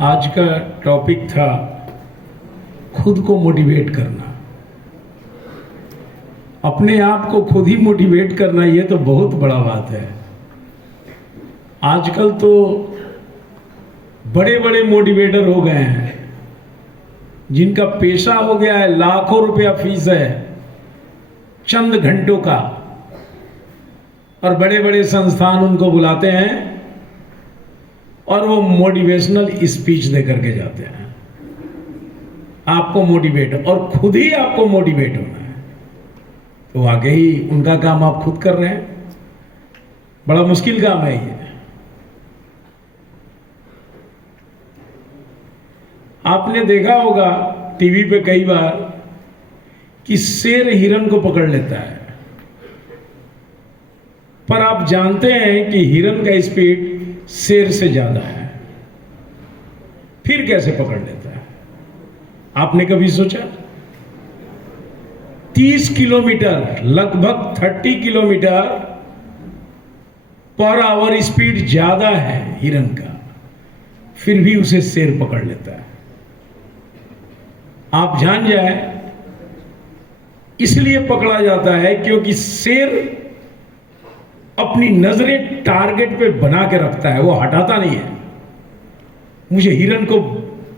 आज का टॉपिक था खुद को मोटिवेट करना। अपने आप को खुद ही मोटिवेट करना, ये तो बहुत बड़ा बात है। आजकल तो बड़े बड़े मोटिवेटर हो गए हैं जिनका पेशा हो गया है, लाखों रुपया फीस है चंद घंटों का, और बड़े बड़े संस्थान उनको बुलाते हैं और वो मोटिवेशनल स्पीच दे करके जाते हैं। आपको मोटिवेट, और खुद ही आपको मोटिवेट होना है, तो वाकई उनका काम आप खुद कर रहे हैं। बड़ा मुश्किल काम है ये। आपने देखा होगा टीवी पे कई बार कि शेर हिरन को पकड़ लेता है, पर आप जानते हैं कि हिरन का स्पीड शेर से ज्यादा है, फिर कैसे पकड़ लेता है? आपने कभी सोचा? 30 किलोमीटर, लगभग 30 किलोमीटर पर आवर स्पीड ज्यादा है हिरन का, फिर भी उसे शेर पकड़ लेता है। आप जान जाए, इसलिए पकड़ा जाता है क्योंकि शेर अपनी नजरें टारगेट पे बना के रखता है, वो हटाता नहीं है। मुझे हिरन को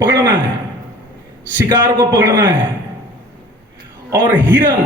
पकड़ना है, शिकार को पकड़ना है, और हिरन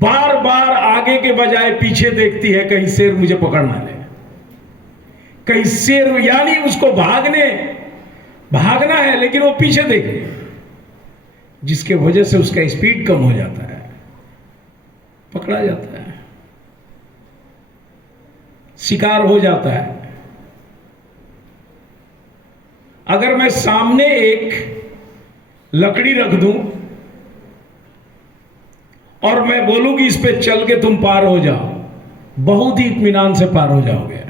बार बार आगे के बजाय पीछे देखती है, कहीं शेर मुझे पकड़ ना ले, कहीं शेर, यानी उसको भागना है लेकिन वो पीछे देखे, जिसके वजह से उसका स्पीड कम हो जाता है, पकड़ा जाता है, शिकार हो जाता है। अगर मैं सामने एक लकड़ी रख दूं और मैं बोलूं कि इस पे चल के तुम पार हो जाओ, बहुत ही इत्मीनान से पार हो जाओगे,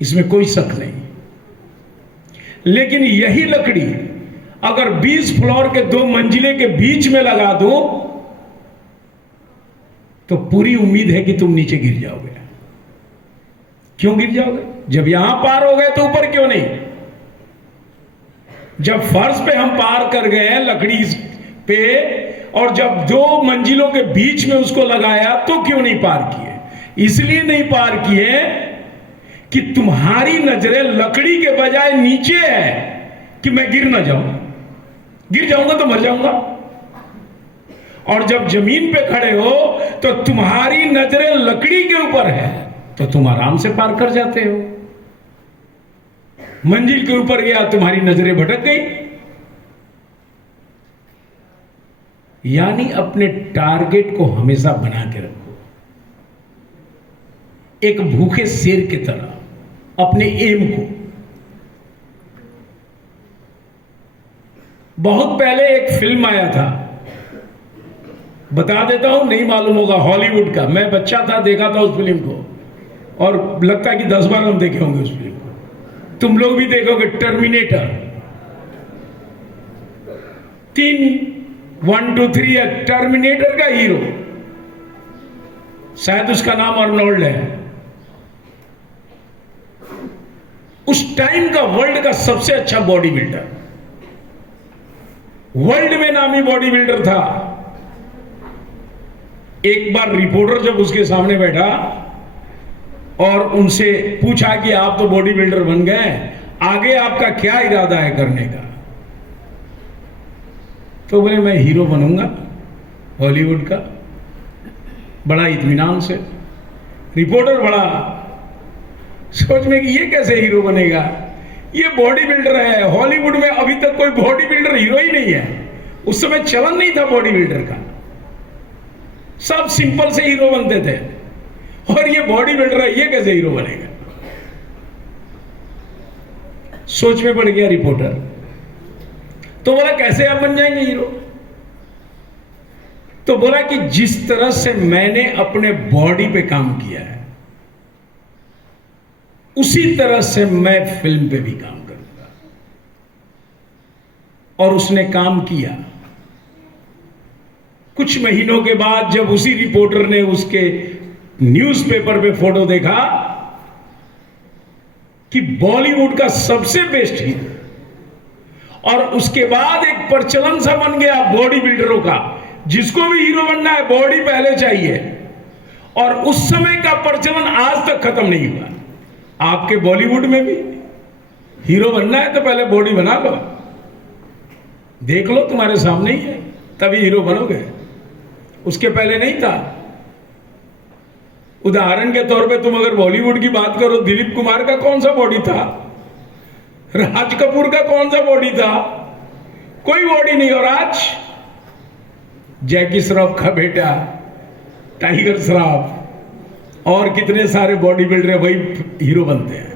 इसमें कोई शक नहीं। लेकिन यही लकड़ी अगर 20 फ्लोर के 2 मंजिले के बीच में लगा दो तो पूरी उम्मीद है कि तुम नीचे गिर जाओगे। क्यों गिर जाओगे? जब यहां पार हो गए तो ऊपर क्यों नहीं? जब फर्श पे हम पार कर गए हैं लकड़ी पे, और जब 2 मंजिलों के बीच में उसको लगाया तो क्यों नहीं पार किए? इसलिए नहीं पार किए कि तुम्हारी नजरें लकड़ी के बजाय नीचे है कि मैं गिर ना जाऊं, गिर जाऊंगा तो मर जाऊंगा। और जब जमीन पे खड़े हो तो तुम्हारी नजरें लकड़ी के ऊपर है, तो तुम आराम से पार कर जाते हो। मंजिल के ऊपर गया, तुम्हारी नजरें भटक गई। यानी अपने टारगेट को हमेशा बना के रखो, एक भूखे शेर की तरह अपने एम को। बहुत पहले एक फिल्म आया था, बता देता हूं, नहीं मालूम होगा, हॉलीवुड का। मैं बच्चा था, देखा था उस फिल्म को, और लगता है कि 10 बार हम देखे होंगे उस फिल्म को। तुम लोग भी देखोगे, टर्मिनेटर 3, 1, 2, 3 है। टर्मिनेटर का हीरो, शायद उसका नाम अर्नोल्ड है, उस टाइम का वर्ल्ड का सबसे अच्छा बॉडी बिल्डर, वर्ल्ड में नामी बॉडी बिल्डर था। एक बार रिपोर्टर जब उसके सामने बैठा और उनसे पूछा कि आप तो बॉडी बिल्डर बन गए, आगे आपका क्या इरादा है करने का? तो बोले मैं हीरो बनूंगा हॉलीवुड का, बड़ा इत्मीनान से। रिपोर्टर बड़ा सोच में कि ये कैसे हीरो बनेगा, ये बॉडी बिल्डर है। हॉलीवुड में अभी तक कोई बॉडी बिल्डर हीरो ही नहीं है, उस समय चलन नहीं था बॉडी बिल्डर का, सब सिंपल से हीरो बनते थे, और ये बॉडी बिल्डर है, ये कैसे हीरो बनेगा? सोच में पड़ गया रिपोर्टर। तो बोला कैसे आप बन जाएंगे हीरो? तो बोला कि जिस तरह से मैंने अपने बॉडी पे काम किया है, उसी तरह से मैं फिल्म पे भी काम करूंगा। और उसने काम किया। कुछ महीनों के बाद जब उसी रिपोर्टर ने उसके न्यूज़पेपर पे फोटो देखा कि बॉलीवुड का सबसे बेस्ट हीरो, और उसके बाद एक प्रचलन सा बन गया बॉडी बिल्डरों का, जिसको भी हीरो बनना है बॉडी पहले चाहिए, और उस समय का प्रचलन आज तक खत्म नहीं हुआ। आपके बॉलीवुड में भी हीरो बनना है तो पहले बॉडी बना लो, देख लो तुम्हारे सामने ही है, तभी हीरो बनोगे, उसके पहले नहीं था। उदाहरण के तौर पे तुम अगर बॉलीवुड की बात करो, दिलीप कुमार का कौन सा बॉडी था, राज कपूर का कौन सा बॉडी था, कोई बॉडी नहीं। और आज जैकी श्रॉफ का बेटा टाइगर श्रॉफ और कितने सारे बॉडी बिल्डर वही हीरो बनते हैं।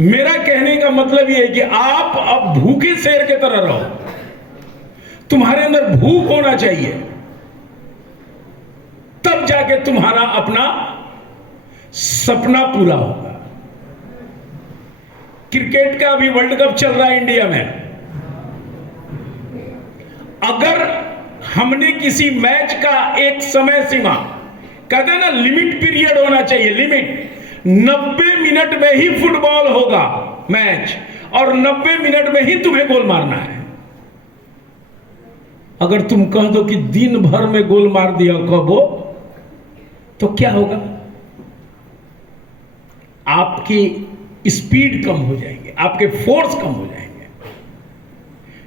मेरा कहने का मतलब यह है कि आप अब भूखे शेर की तरह रहो, तुम्हारे अंदर भूख होना चाहिए, तब जाके तुम्हारा अपना सपना पूरा होगा। क्रिकेट का अभी वर्ल्ड कप चल रहा है इंडिया में, अगर हमने किसी मैच का एक समय सीमा, कहते हैं ना लिमिट पीरियड होना चाहिए, लिमिट 90 मिनट में ही फुटबॉल होगा मैच, और 90 मिनट में ही तुम्हें गोल मारना है। अगर तुम कह दो कि दिन भर में गोल मार दिया कबो, तो क्या होगा? आपकी स्पीड कम हो जाएंगे, आपके फोर्स कम हो जाएंगे।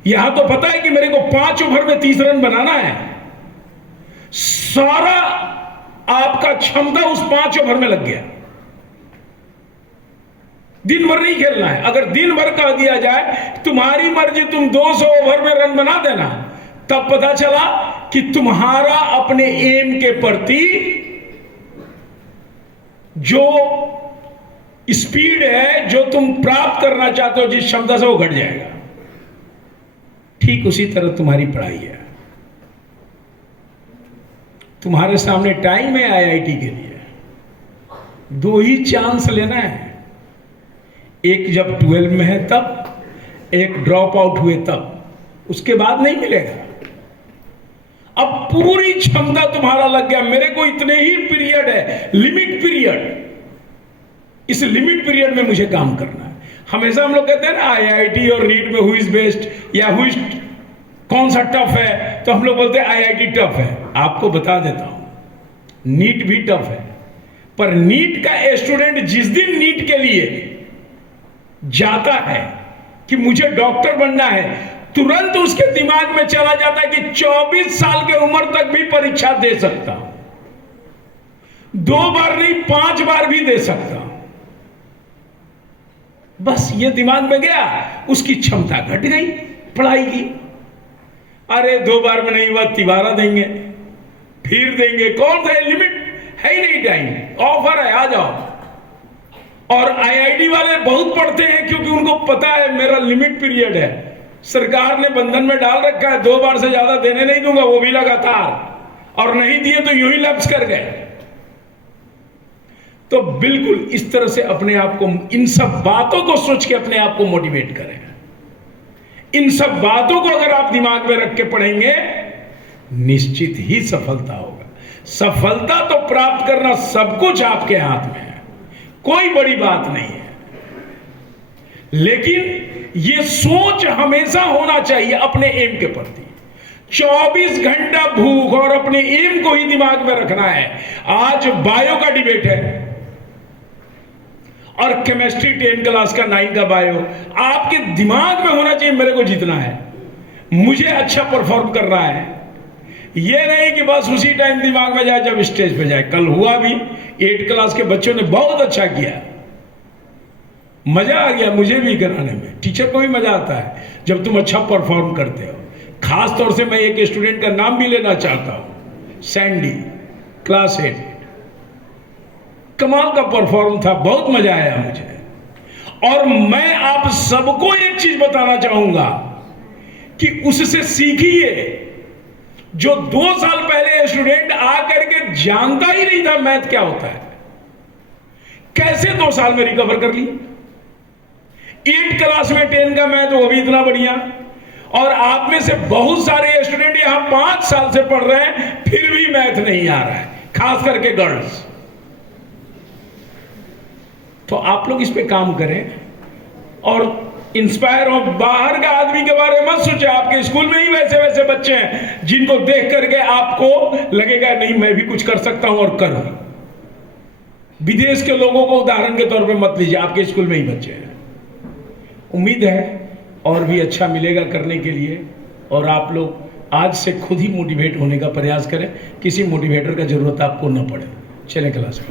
यहां तो पता है कि मेरे को 5 ओवर में 30 रन बनाना है, सारा आपका क्षमता उस 5 ओवर में लग गया। दिन भर नहीं खेलना है। अगर दिन भर कह दिया जाए तुम्हारी मर्जी, तुम 200 ओवर में रन बना देना, तब पता चला कि तुम्हारा अपने एम के प्रति जो स्पीड है, जो तुम प्राप्त करना चाहते हो जिस क्षमता से, वो घट जाएगा। ठीक उसी तरह तुम्हारी पढ़ाई है। तुम्हारे सामने टाइम है आईआईटी के लिए, 2 ही चांस लेना है, एक जब 12 में है तब, एक ड्रॉप आउट हुए तब, उसके बाद नहीं मिलेगा। अब पूरी क्षमता तुम्हारा लग गया, मेरे को इतने ही पीरियड है, लिमिट पीरियड, इस लिमिट पीरियड में मुझे काम करना है। हमेशा हम लोग कहते हैं ना आईआईटी और नीट में हु इज बेस्ट या हु इज कौन सा टफ है, तो हम लोग बोलते हैं आईआईटी टफ है। आपको बता देता हूं नीट भी टफ है, पर नीट का स्टूडेंट जिस दिन नीट के लिए जाता है कि मुझे डॉक्टर बनना है, तुरंत उसके दिमाग में चला जाता है कि 24 साल की उम्र तक भी परीक्षा दे सकता हूं, 2 बार नहीं 5 बार भी दे सकता हूं। बस ये दिमाग में गया, उसकी क्षमता घट गई पढ़ाई की। अरे 2 बार में नहीं हुआ, तिबारा देंगे, फिर देंगे, कौन सा लिमिट है ही नहीं, टाइम ऑफर है, आ जाओ। और आईआईटी वाले बहुत पढ़ते हैं क्योंकि उनको पता है मेरा लिमिट पीरियड है, सरकार ने बंधन में डाल रखा है, 2 बार से ज्यादा देने नहीं दूंगा, वो भी लगातार, और नहीं दिए तो यूं ही लप्स कर गए। तो बिल्कुल इस तरह से अपने आप को, इन सब बातों को सोच के अपने आप को मोटिवेट करें। इन सब बातों को अगर आप दिमाग में रख के पढ़ेंगे, निश्चित ही सफलता होगा। सफलता तो प्राप्त करना सब कुछ आपके हाथ में है, कोई बड़ी बात नहीं है, लेकिन यह सोच हमेशा होना चाहिए अपने एम के प्रति। 24 घंटा भूख और अपने एम को ही दिमाग में रखना है। आज बायो का डिबेट है और केमिस्ट्री 10 क्लास का 9 का बायो, आपके दिमाग में होना चाहिए मेरे को जीतना है, मुझे अच्छा परफॉर्म करना है। यह नहीं कि बस उसी टाइम दिमाग में जाए जब स्टेज पे जाए। कल हुआ भी, 8 क्लास के बच्चों ने बहुत अच्छा किया, मजा आ गया मुझे भी कराने में। टीचर को भी मजा आता है जब तुम अच्छा परफॉर्म करते हो। खास तौर से मैं एक स्टूडेंट का नाम भी लेना चाहता हूं, सैंडी, क्लास 8, कमाल का परफॉर्म था, बहुत मजा आया मुझे। और मैं आप सबको एक चीज बताना चाहूंगा कि उससे सीखिए। जो 2 साल पहले स्टूडेंट आकर के जानता ही नहीं था मैथ क्या होता है, कैसे 2 साल में रिकवर कर लिया। 8 क्लास में 10 का मैथ, वो भी इतना बढ़िया। और आप में से बहुत सारे स्टूडेंट यहां 5 साल से पढ़ रहे हैं, फिर भी मैथ नहीं आ रहा है, खास करके गर्ल्स। तो आप लोग इस पे काम करें और इंस्पायर हो। बाहर का आदमी के बारे में मत सोचे, आपके स्कूल में ही वैसे वैसे बच्चे हैं जिनको देख करके आपको लगेगा नहीं मैं भी कुछ कर सकता हूं और करूं। विदेश के लोगों को उदाहरण के तौर पे मत लीजिए, आपके स्कूल में ही बच्चे हैं। उम्मीद है और भी अच्छा मिलेगा करने के लिए, और आप लोग आज से खुद ही मोटिवेट होने का प्रयास करें, किसी मोटिवेटर का जरूरत आपको न पड़े। चलें क्लास में।